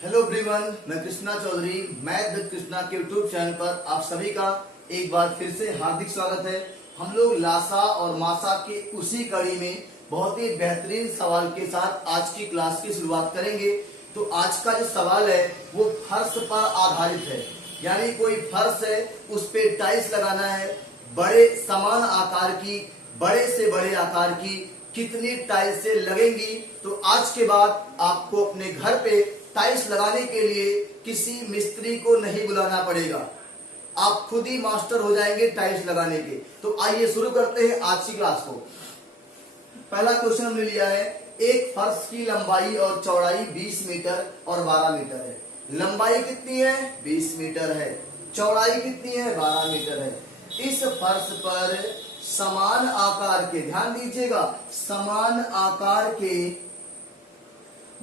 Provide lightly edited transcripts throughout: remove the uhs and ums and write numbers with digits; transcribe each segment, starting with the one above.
Hello everyone, मैं Krishna Chaudhary math with Krishna के YouTube channel पर आप सभी का एक बार फिर से हार्दिक स्वागत है। हम लोग लासा और मासा के उसी कड़ी में बहुत ही बेहतरीन सवाल के साथ आज की क्लास की शुरुआत करेंगे। तो आज का जो सवाल है वो फर्श पर आधारित है, यानी कोई फर्श है उस पे टाइल्स लगाना है। बड़े समान आकार की, बड़े से बड़े आकार की कितनी टाइल्स से लगेंगी। तो आज के बाद आपको अपने घर पे टाइल्स लगाने के लिए किसी मिस्त्री को नहीं बुलाना पड़ेगा, आप खुद ही मास्टर हो जाएंगे टाइल्स लगाने के। तो आइए शुरू करते हैं आज की क्लास को। पहला क्वेश्चन हमने लिया है, एक फर्श की लंबाई और चौड़ाई 20 मीटर और 12 मीटर है। लंबाई कितनी है? 20 मीटर है। चौड़ाई कितनी है? 12 मीटर है। इस फर्श पर समान आकार के, ध्यान दीजिएगा, समान आकार के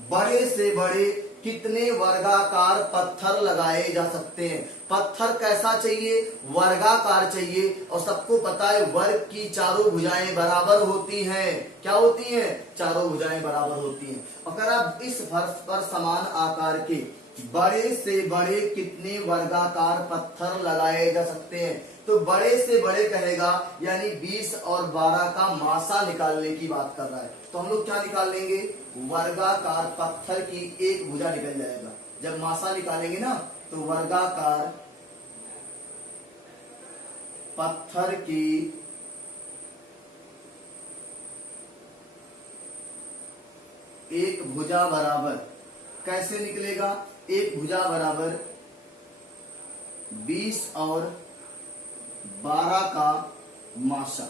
बड़े से बड़े कितने वर्गाकार पत्थर लगाए जा सकते हैं। पत्थर कैसा चाहिए? वर्गाकार चाहिए। और सबको पता है वर्ग की चारों भुजाएं बराबर होती हैं। क्या होती हैं? चारों भुजाएं बराबर होती हैं। अगर आप इस फर्श पर समान आकार के बड़े से बड़े कितने वर्गाकार पत्थर लगाए जा सकते हैं, तो बड़े से बड़े कहेगा यानी 20 और 12 का मासा निकालने की बात कर रहा है। तो हम लोग क्या निकाल लेंगे? वर्गाकार पत्थर की एक भुजा निकल जाएगा। जब मासा निकालेंगे ना तो वर्गाकार पत्थर की एक भुजा बराबर, कैसे निकलेगा? एक भुजा बराबर 20 और 12 का मासा।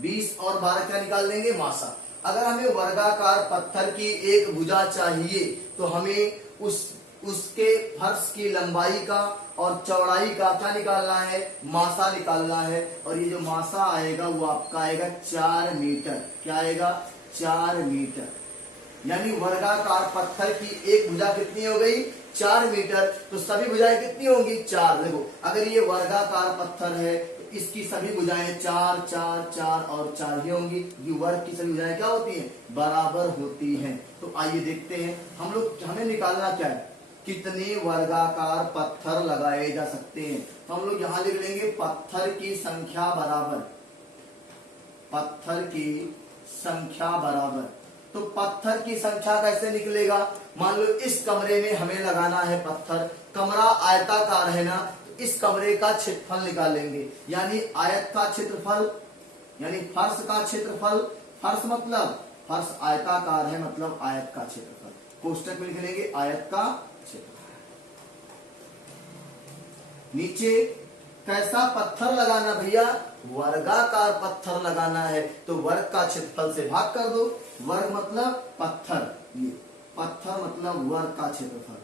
20 और 12 क्या निकाल देंगे? मासा। अगर हमें वर्गाकार पत्थर की एक भुजा चाहिए तो हमें उसके फर्श की लंबाई का और चौड़ाई का क्या निकालना है? मासा निकालना है। और ये जो मासा आएगा वो आपका आएगा 4 मीटर। क्या आएगा? 4 मीटर। यानी वर्गाकार पत्थर की एक भुजा कितनी हो गई? 4 मीटर। तो सभी भुजाएं कितनी होंगी? 4। देखो, अगर ये वर्गाकार पत्थर है तो इसकी सभी भुजाएं 4 4 4 और 4 ही होंगी। ये वर्ग की सभी भुजाएं क्या होती हैं? बराबर होती हैं। तो आइए देखते हैं हम लोग, हमें निकालना क्या है? कितने वर्गाकार पत्थर लगाए जा सकते हैं। तो हम लोग यहां लिख लेंगे पत्थर की संख्या बराबर, पत्थर की संख्या बराबर। तो पत्थर की संख्या कैसे निकलेगा? मान लो इस कमरे में हमें लगाना है पत्थर, कमरा आयताकार है ना, तो इस कमरे का क्षेत्रफल निकालेंगे। यानी आयत का क्षेत्रफल, यानी फर्श का क्षेत्रफल। फर्श मतलब फर्श आयताकार है, मतलब आयत का क्षेत्रफल। कोष्टक में लिख लेंगे आयत का क्षेत्रफल। नीचे कैसा पत्थर लगाना भैया? वर्गाकार पत्थर लगाना है, तो वर्ग का क्षेत्रफल से भाग कर दो। वर्ग मतलब पत्थर, ये पत्थर मतलब वर्ग का क्षेत्रफल,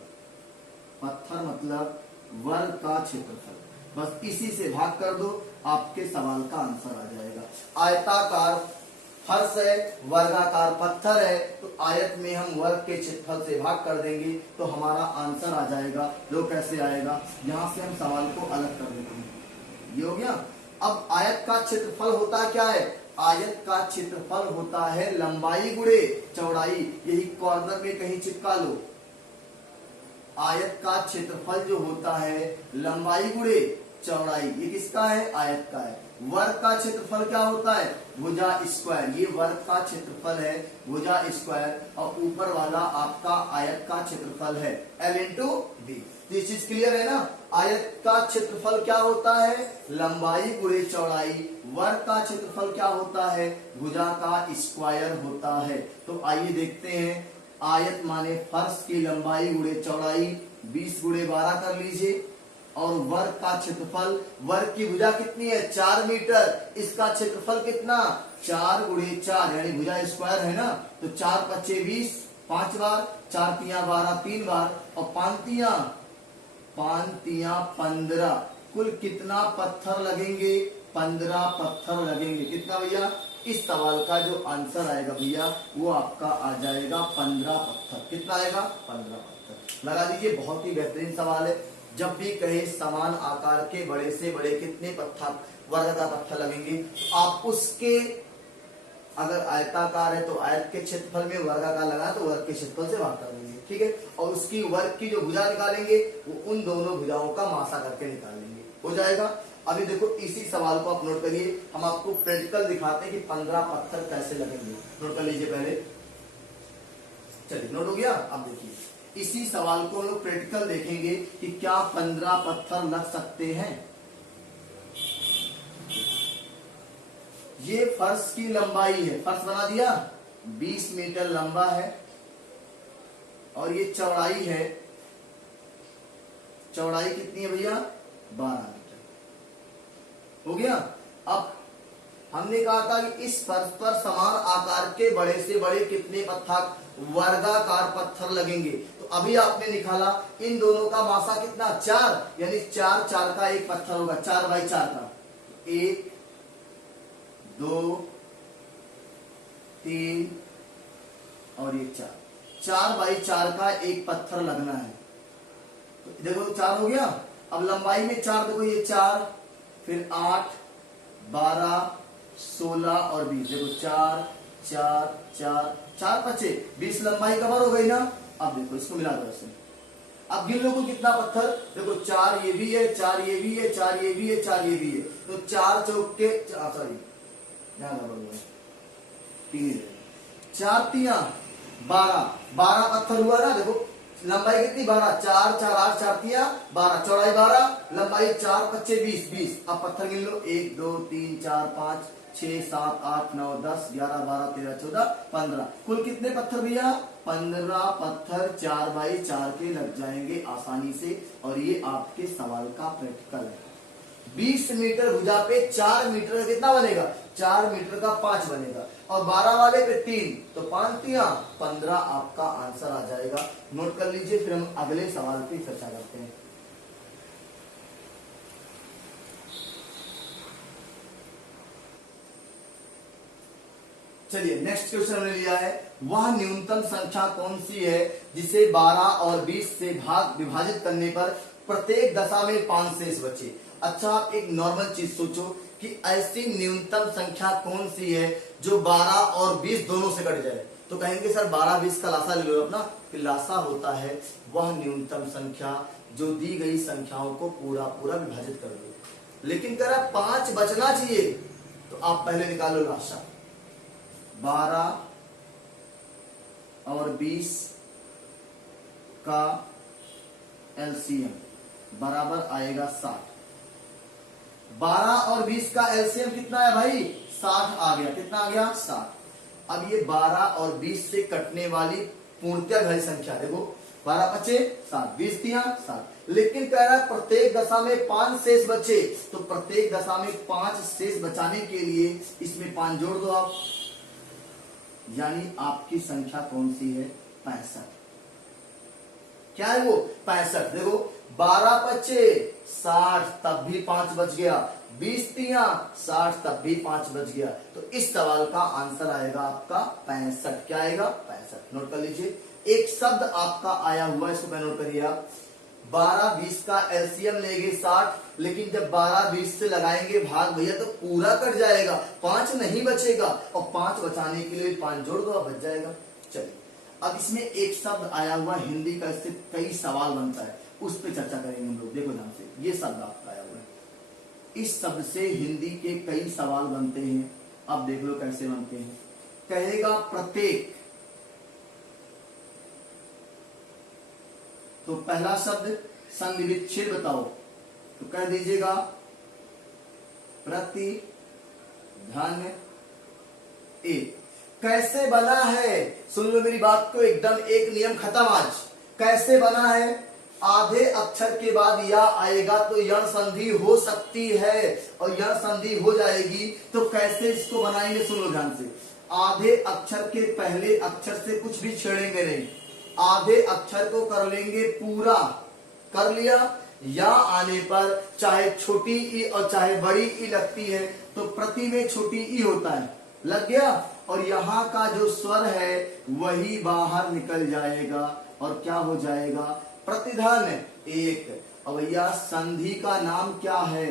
पत्थर मतलब वर्ग का क्षेत्रफल। बस इसी से भाग कर दो, आपके सवाल का आंसर आ जाएगा। आयताकार फर्श है, वर्गाकार पत्थर है, तो आयत में हम वर्ग के क्षेत्रफल से भाग कर देंगे तो हमारा आंसर आ जाएगा। लो कैसे आएगा? यहां से हम सवाल को अलग कर देते हैं। ये हो गया। अब आयत का क्षेत्रफल होता क्या है? आयत का क्षेत्रफल होता है लंबाई गुणे चौड़ाई। यही कॉर्नर में कहीं चिपका लो। आयत का क्षेत्रफल जो होता है लंबाई गुणे चौड़ाई। ये किसका है? आयत का है। वर्ग का क्षेत्रफल क्या होता है? भुजा स्क्वायर। ये वर्ग का क्षेत्रफल है, भुजा स्क्वायर। और ऊपर वाला आपका आयत का क्षेत्रफल है, L इंटू डी। तो ये चीज क्लियर है ना? आयत का क्षेत्रफल क्या होता है? लंबाई गुणे चौड़ाई। वर्ग का क्षेत्रफल क्या होता है? भुजा का स्क्वायर होता है। तो आइए देखते हैं। आयत माने फर्श की लंबाई गुणे चौड़ाई, 20 गुणे 12 कर लीजिए। और वर्ग का क्षेत्रफल, वर्ग की भुजा कितनी है? 4 मीटर। इसका क्षेत्रफल कितना? 4 गुणे 4, यानी भुजा स्क्वायर है ना, तो 4 पच्चे 20, 5 बार, 4 तिया 12, 3 बार, और 5 तिया 15। कुल कितना पत्थर लगेंगे? 15 पत्थर लगेंगे। कितना भैया? इस सवाल का जो आंसर आएगा भैया वो आपका आ जाएगा 15 पत्थर। कितना आएगा? 15 पत्थर। लगा दीजिए, बहुत ही बेहतरीन सवाल है। जब भी कहे समान आकार के बड़े से बड़े कितने पत्थर, वर्ग का पत्थर लगेंगे, तो आप उसके अगर आयताकार है तो आयत के क्षेत्रफल में, वर्गाकार लगा तो वर्ग के क्षेत्रफल से भाग कर देंगे, ठीक है। और उसकी वर्ग की जो भुजा निकालेंगे वो उन दोनों भुजाओं का मासा करके निकाल लेंगे, हो जाएगा। अभी देखो इसी सवाल को आप नोट करिए, हम आपको प्रैक्टिकल दिखाते हैं कि 15 पत्थर कैसे लगेंगे। नोट कर लीजिए पहले, चलिए नोट हो गया। अब देखिए इसी सवाल को हम लोग प्रैक्टिकल देखेंगे कि क्या 15 पत्थर लग सकते हैं। ये फर्श की लंबाई है, फर्श बना दिया, 20 मीटर लंबा है और ये चौड़ाई है, चौड़ाई कितनी है भैया, 12 मीटर, हो गया। अब हमने कहा था कि इस फर्श पर समान आकार के बड़े से बड़े कितने पत्थर, वर्गाकार पत्थर लगेंगे। तो अभी आपने निकाला इन दोनों का मासा कितना, 4, यानी 4 4 का एक पत्थर होगा, 4 बाई 4 का, 1 2 3 और ये 4, 4 बाई 4 का एक पत्थर लगना है। तो देखो 4 हो गया। अब लंबाई में 4, देखो ये 4, फिर 8 12 16 और 20, देखो 4 4 4 4 5 20 लंबाई कवर हो गई ना। अब देखो इसको मिला दो ऐसे, अब गिन लो को कितना पत्थर, देखो 4 ये भी है, 4 ये भी है, 4 ये भी है, 4 ये भी है, तो 4 चौके, सॉरी ध्यान रखो, 3 4 3 12, 12 पत्थर हुआ ना। देखो लंबाई कितनी, 12, 4 4 8 4 3 12, चौड़ाई 12, लंबाई 4 25 20 20। अब पत्थर गिन लो, 1 2 3 4 5 6 7 8 9 10 11 12 13 14 15, कुल कितने पत्थर भैया, 15 पत्थर 4 बाई 4 के लग जाएंगे आसानी से। और ये आपके सवाल का प्रैक्टिकल है। 20 मीटर भुजा पे 4 मीटर का कितना बनेगा, 4 मीटर का 5 बनेगा, और 12 वाले पे 3, तो 5 3 15 आपका आंसर आ जाएगा। नोट कर लीजिए, फिर हम अगले सवाल पे चर्चा करते हैं। चलिए नेक्स्ट क्वेश्चन हमने लिया है, वह न्यूनतम संख्या कौन सी है जिसे 12 और 20 से विभाजित करने पर प्रत्येक दशा में 5 शेष बचे। अच्छा आप एक नॉर्मल चीज सोचो कि ऐसी न्यूनतम संख्या कौन सी है जो 12 और 20 दोनों से कट जाए। तो कहेंगे सर 12 20 का लासा ले लो अपना, कि लासा होता है वह न्यूनतम संख्या जो दी गई संख्याओं को पूरा पूरा विभाजित कर दो। लेकिन कह रहा 5 बचना चाहिए, तो आप पहले निकालो लासा। 12 और 20 का एलसीएम बराबर आएगा 60। 12 और 20 का एलसीएम कितना है भाई, 60 आ गया, कितना आ गया, 60। अब ये 12 और 20 से कटने वाली पूर्णतः घड़ी संख्या, देखो 12 5 7 20 3 7, लेकिन कह रहा है प्रत्येक दशा में 5 शेष बचे। तो प्रत्येक दशा में 5 शेष बचाने के लिए इसमें 5 जोड़ दो आप, यानी आपकी संख्या कौन सी है, 65। क्या है वो, 65। देखो 12 25 60, तब भी 5 बच गया, 20 3 60, तब भी 5 बच गया। तो इस सवाल का आंसर आएगा आपका 65। क्या आएगा, 65। नोट कर लीजिए, एक शब्द आपका आया हुआ, इसको नोट करिए आप। 12 20 का एलसीएम लेंगे 60, लेकिन जब 12 20 से लगाएंगे भाग भैया तो पूरा कट जाएगा, 5 नहीं बचेगा, और 5 बचाने के लिए 5 जोड़ दो, बच जाएगा। चलिए अब इसमें एक शब्द आया हुआ हिंदी का, इससे कई सवाल बनता है, उस पर चर्चा करेंगे हम लोग। देखो ध्यान से, ये शब्द आपका आया हुआ है, इस शब्द से हिंदी के कई सवाल बनते हैं। अब देख लो कैसे बनते हैं। कहेगा प्रत्येक, तो पहला शब्द संविच्छेद बताओ, तो कह दीजिएगा प्रति धन एक। कैसे बना है, सुन लो मेरी बात को एकदम, एक नियम खत्म आज। कैसे बना है, आधे अक्षर के बाद या आएगा तो यण संधि हो सकती है, और यण संधि हो जाएगी तो कैसे इसको बनाएंगे, सुन लो ध्यान से। आधे अक्षर के पहले अक्षर से कुछ भी छेड़ेंगे नहीं, आधे अक्षर को कर लेंगे पूरा, कर लिया, या आने पर चाहे छोटी ई और चाहे बड़ी ई लगती है तो प्रति में छोटी ई होता है, लग गया, और यहाँ का जो स्वर है वही बाहर निकल जाएगा, और क्या हो जाएगा, प्रतिधन एक। और भैया संधि का नाम क्या है,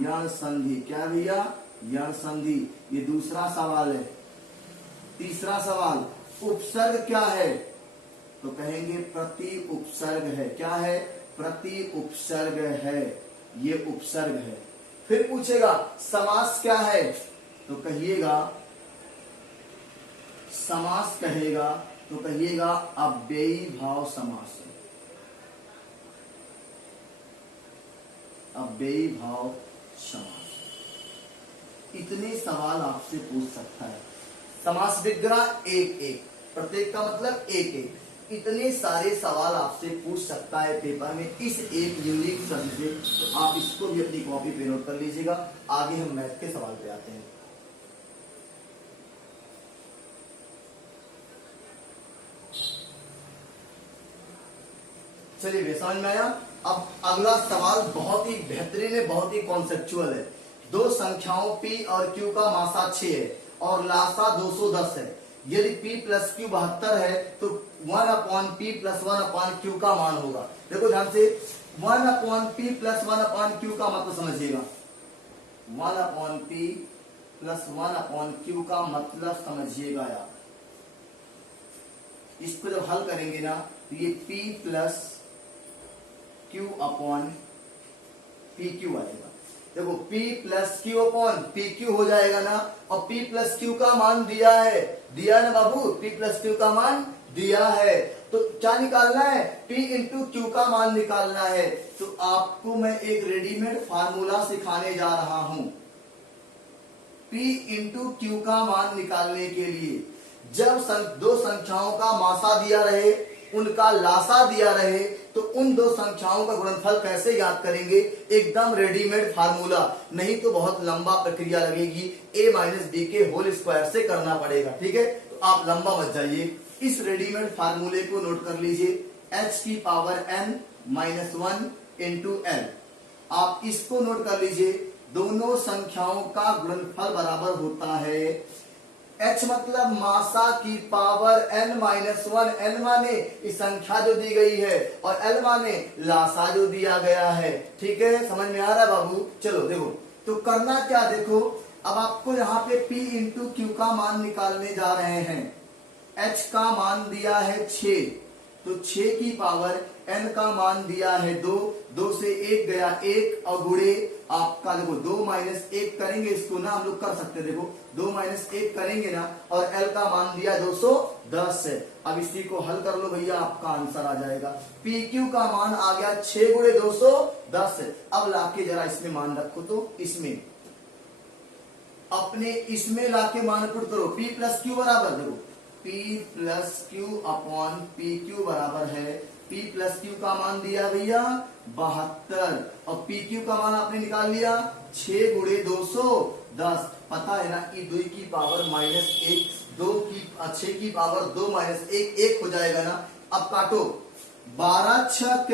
यण संधि। क्या भैया, यण संधि। ये दूसरा सवाल है। तीसरा सवाल, उपसर्ग क्या है? तो कहेंगे प्रति उपसर्ग है। क्या है? प्रति उपसर्ग है, ये उपसर्ग है। फिर पूछेगा समास क्या है? तो कहिएगा समास, कहेगा तो कहिएगा अव्ययी भाव समास। अव्ययी भाव समास। इतने सवाल आपसे पूछ सकता है। समास विग्रह एक एक, प्रत्येक का मतलब एक एक। इतने सारे सवाल आपसे पूछ सकता है पेपर में इस एक यूनिक शब्द से। तो आप इसको भी अपनी कॉपी पे नोट कर लीजिएगा। आगे हम मैथ के सवाल पे आते हैं। चलिए, समझ में आया? अब अगला सवाल बहुत ही बेहतरीन है, बहुत ही कॉन्सेप्चुअल है। दो संख्याओं P और Q का मासा 6 है और लासा 210 है। यदि P प्लस Q 72 है तो 1/P प्लस 1/Q का मान होगा। देखो ध्यान से, 1/P प्लस 1/Q का मतलब समझिएगा। 1/P प्लस 1/Q का मतलब समझिएगा आप। इसको जब हल करेंगे ना तो ये P plus Q upon PQ आएगा। देखो P plus Q upon PQ हो जाएगा ना, और P प्लस Q का मान दिया है, दिया ना बाबू, P प्लस Q का मान दिया है। तो क्या निकालना है? P इंटू Q का मान निकालना है। तो आपको मैं एक रेडीमेड फार्मूला सिखाने जा रहा हूं। P इंटू Q का मान निकालने के लिए जब दो संख्याओं का मासा दिया रहे, उनका लासा दिया रहे, तो उन दो संख्याओं का गुणनफल कैसे ज्ञात करेंगे? एकदम रेडीमेड फार्मूला, नहीं तो बहुत लंबा प्रक्रिया लगेगी। a माइनस बी के होल स्क्वायर से करना पड़ेगा। ठीक है, तो आप लंबा मत जाइए। इस रेडीमेड फार्मूले को नोट कर लीजिए, h की power n minus 1 into l। आप इसको नोट कर लीजिए, दोनों संख्याओं का गुणनफल बराबर होता है h मतलब मासा की पावर n माइनस 1। n माने इस संख्या जो दी गई है और l माने लासा जो दिया गया है। ठीक है, समझ में आ रहा है बाबू? चलो देखो, तो करना क्या, देखो अब आपको यहाँ पे P इंटू Q का मान निकालने जा रहे हैं। h का मान दिया है 6, तो 6 की पावर n का मान दिया है 2, 2 से 1 गया 1, और गुणे आपका देखो 2 माइनस 1 करेंगे, इसको ना हम लोग कर सकते हैं। देखो 2 माइनस 1 करेंगे ना, और l का मान दिया 210 है। अब इसी को हल कर लो भैया, आपका आंसर आ जाएगा। PQ का मान आ गया 6 गुणे 210 है। अब लाके जरा इसमें मान रखो, तो इसमें अपने इसमें लाके मान पुट करो। P प्लस Q बराबर, देखो P plus Q upon PQ बराबर है, P प्लस Q का मान दिया भैया 72, और PQ का मान आपने निकाल लिया 6 गुणे 210। पता है ना कि 2 की पावर माइनस 1, 6 की पावर 2 माइनस 1 1 हो जाएगा ना। अब काटो, 12 छक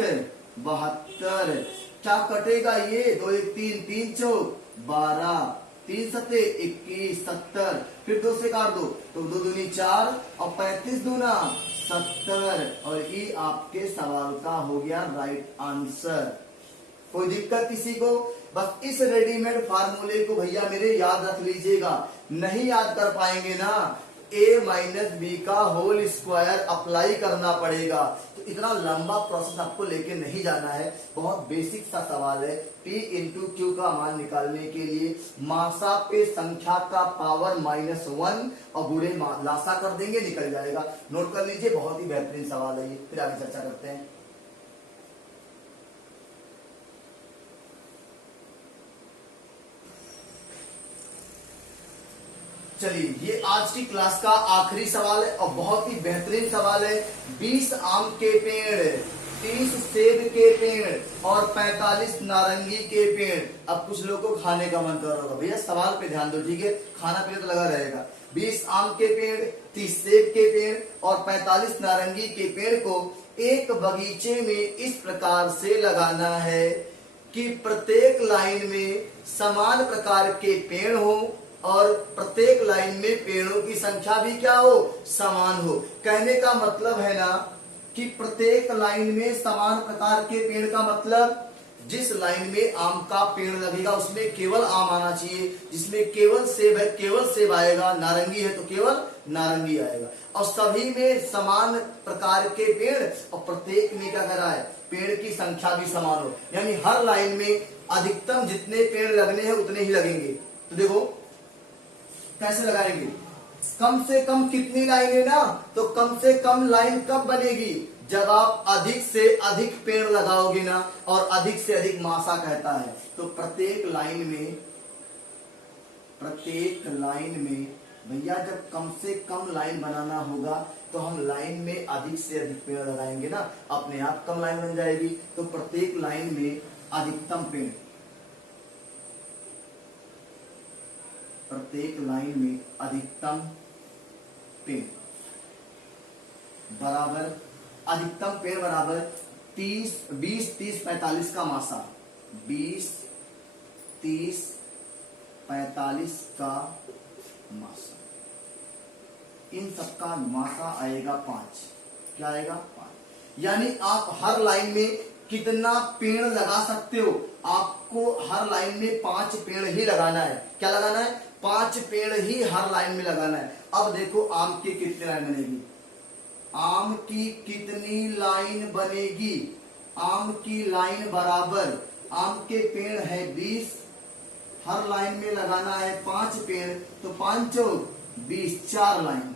72, क्या कटेगा ये? 2 1 3, 3 चौक 12, 3 सत्ते 21, 70, फिर 2 से काट दो तो 2 दूनी 4 और 35 दूना 70, और ये आपके सवाल का हो गया राइट आंसर। कोई दिक्कत किसी को? बस इस रेडीमेड फार्मूले को भैया मेरे याद रख लीजिएगा। नहीं याद कर पाएंगे ना, a माइनस बी का होल स्क्वायर अप्लाई करना पड़ेगा। तो इतना लंबा प्रोसेस आपको लेके नहीं जाना है, बहुत बेसिक सा सवाल है। P इंटू Q का मान निकालने के लिए मासा पे संख्या का पावर माइनस 1 और गुणे लासा कर देंगे, निकल जाएगा। नोट कर लीजिए, बहुत ही बेहतरीन सवाल है ये। फिर आगे चर्चा करते हैं। चलिए, ये आज की क्लास का आखिरी सवाल है और बहुत ही बेहतरीन सवाल है। 20 आम के पेड़, 30 सेब के पेड़ और 45 नारंगी के पेड़। अब कुछ लोगों को खाने का मन कर रहा होगा, भैया सवाल पे ध्यान दो, ठीक है? खाना पीना तो लगा रहेगा। 20 आम के पेड़, 30 सेब के पेड़ और 45 नारंगी के पेड़ को एक बगीचे में इस प्रकार से लगाना है कि प्रत्येक लाइन में समान प्रकार के पेड़ हो और प्रत्येक लाइन में पेड़ों की संख्या भी क्या हो? समान हो। कहने का मतलब है ना कि प्रत्येक लाइन में समान प्रकार के पेड़ का मतलब जिस लाइन में आम का पेड़ लगेगा उसमें केवल आम आना चाहिए, जिसमें केवल सेब है केवल सेब आएगा, नारंगी है तो केवल नारंगी आएगा। और सभी में समान प्रकार के पेड़ और प्रत्येक में क्या कर रहा है, पेड़ की संख्या भी समान हो, यानी हर लाइन में अधिकतम जितने पेड़ लगने हैं उतने ही लगेंगे। तो देखो कैसे लगाएंगे, कम से कम कितनी लाइन है ना, तो कम से कम लाइन कब बनेगी, जब आप अधिक से अधिक पेड़ लगाओगे ना, और अधिक से अधिक मासा कहता है। तो प्रत्येक लाइन में भैया जब कम से कम लाइन बनाना होगा तो हम लाइन में अधिक से अधिक पेड़ लगाएंगे ना, अपने आप कम लाइन बन जाएगी। तो प्रत्येक लाइन में अधिकतम पेड़, प्रत्येक लाइन में अधिकतम पेड़ बराबर, अधिकतम पेड़ बराबर 20, 30, 45 का मासा, 20, 30, 45 का मासा, इन सबका मासा आएगा 5। क्या आएगा, 5। यानी आप हर लाइन में कितना पेड़ लगा सकते हो, आपको हर लाइन में 5 पेड़ ही लगाना है। क्या लगाना है, 5 पेड़ ही हर लाइन में लगाना है। अब देखो आम की कितनी लाइन बनेगी, आम की कितनी लाइन बनेगी, आम की लाइन बराबर, आम के पेड़ है 20, हर लाइन में लगाना है 5 पेड़, तो 5 और 20, 4 लाइन।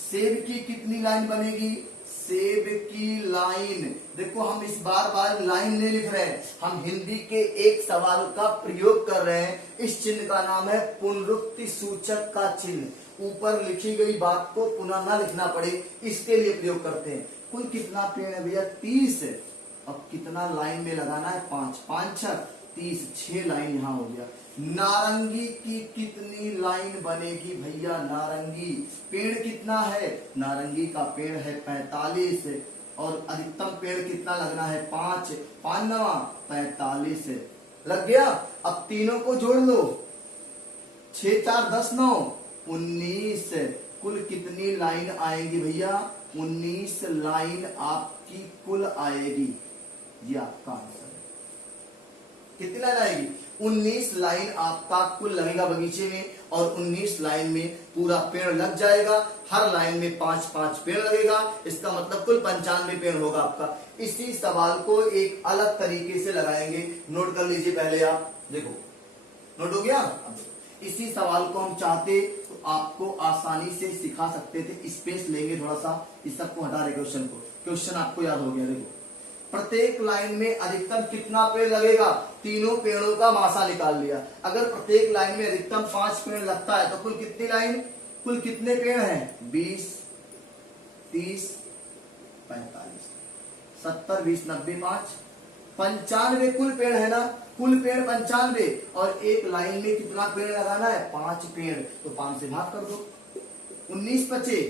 सेब की कितनी लाइन बनेगी, सेब की लाइन, देखो हम इस बार बार लाइन नहीं लिख रहे हैं, हम हिंदी के एक सवाल का प्रयोग कर रहे हैं। इस चिन्ह का नाम है पुनरुक्ति सूचक का चिन्ह, ऊपर लिखी गई बात को पुनः ना लिखना पड़े इसके लिए प्रयोग करते हैं। कुल कितना पेड़ है भैया, 30 है। अब कितना लाइन में लगाना है, 5, 5 6 30, 6 लाइन यहाँ हो गया। नारंगी की कितनी लाइन बनेगी भैया, नारंगी पेड़ कितना है, नारंगी का पेड़ है 45, और अधिकतम पेड़ कितना लगना है, 5, 5 9 45 लग गया। अब तीनों को जोड़ लो, 6 4 10 9 19, कुल कितनी लाइन आएगी भैया, 19 लाइन आपकी कुल आएगी। ये आपका आंसर है। कितनी लाइन आएगी, 19 लाइन आपका कुल लगेगा बगीचे में, और 19 लाइन में पूरा पेड़ लग जाएगा। हर लाइन में 5-5 पेड़ लगेगा, इसका मतलब कुल 95 पेड़ होगा आपका। इसी सवाल को एक अलग तरीके से लगाएंगे, नोट कर लीजिए पहले आप, देखो नोट हो गया। इसी सवाल को हम चाहते तो आपको आसानी से सिखा सकते थे, स्पेस लेंगे थोड़ा सा, इस सबको हटा रहे क्वेश्चन को, क्वेश्चन आपको याद हो गया। देखो प्रत्येक लाइन में अधिकतम कितना पेड़ लगेगा, तीनों पेड़ों का मासा निकाल लिया। अगर प्रत्येक लाइन में अधिकतम 5 पेड़ लगता है तो कुल कितनी लाइन, कुल कितने पेड़ हैं, 20, 30, 45, 70, 20, 90, 5, 95 कुल पेड़ है ना, कुल पेड़ 95, और एक लाइन में कितना पेड़ लगाना है, 5 पेड़, तो 5 से भाग कर दो, 19 बचे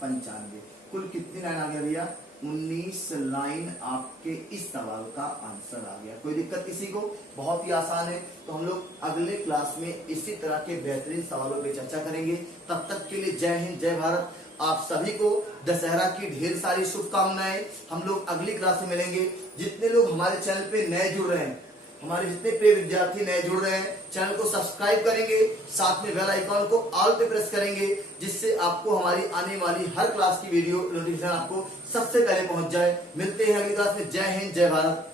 95, कुल कितनी लाइन आ गया भैया, 19 लाइन आपके इस सवाल का आंसर आ गया। कोई दिक्कत किसी को, बहुत ही आसान है। तो हम लोग अगले क्लास में इसी तरह के बेहतरीन सवालों पे चर्चा करेंगे। तब तक के लिए जय हिंद, जय भारत। आप सभी को दशहरा की ढेर सारी शुभकामनाएं। हम लोग अगली क्लास में मिलेंगे। जितने लोग हमारे चैनल पे नए जुड़ रहे हैं, हमारे जितने प्रिय विद्यार्थी नए जुड़ रहे हैं, चैनल को सब्सक्राइब करेंगे, साथ में बेल आइकॉन को ऑल पे प्रेस करेंगे, जिससे आपको हमारी आने वाली हर क्लास की वीडियो नोटिफिकेशन आपको सबसे पहले पहुंच जाए। मिलते हैं अगली क्लास में। जय हिंद, जय भारत।